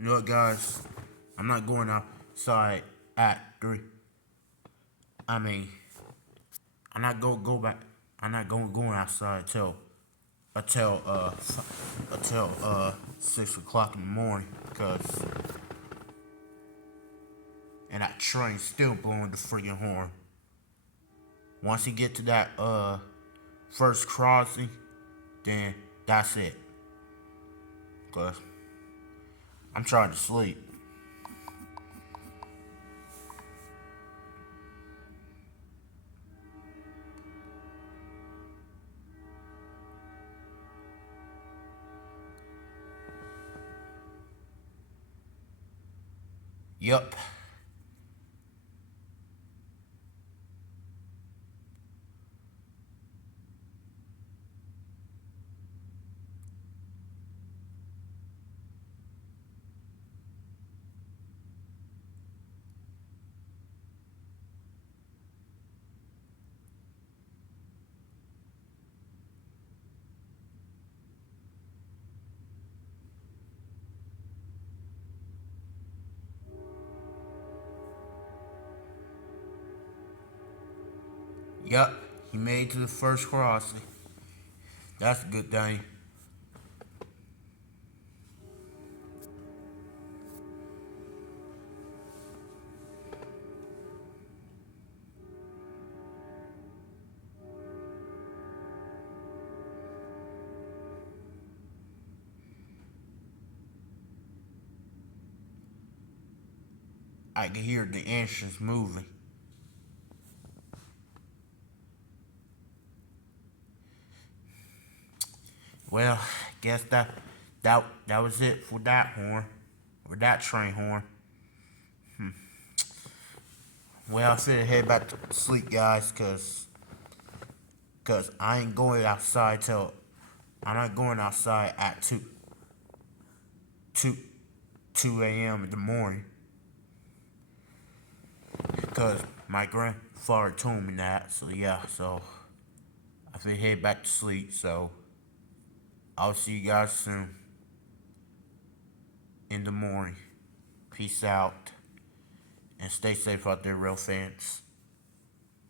You know what, guys? I'm not going outside at 3. I mean, I'm not going to go back. I'm not going outside until 6 o'clock in the morning, because and that train's still blowing the freaking horn. Once you get to that first crossing, then that's it. Cause I'm trying to sleep. Yup. Yup. He made it to the first crossing. That's a good thing. I can hear the engines moving. Well, guess that was it for that horn, or that train horn. Well, I'm finna head back to sleep, guys, cause I ain't going outside till I'm not going outside at 2 2 a.m. in the morning, cause my grandfather told me that. So yeah, so I finna head back to sleep. So I'll see you guys soon in the morning. Peace out and stay safe out there, real fans.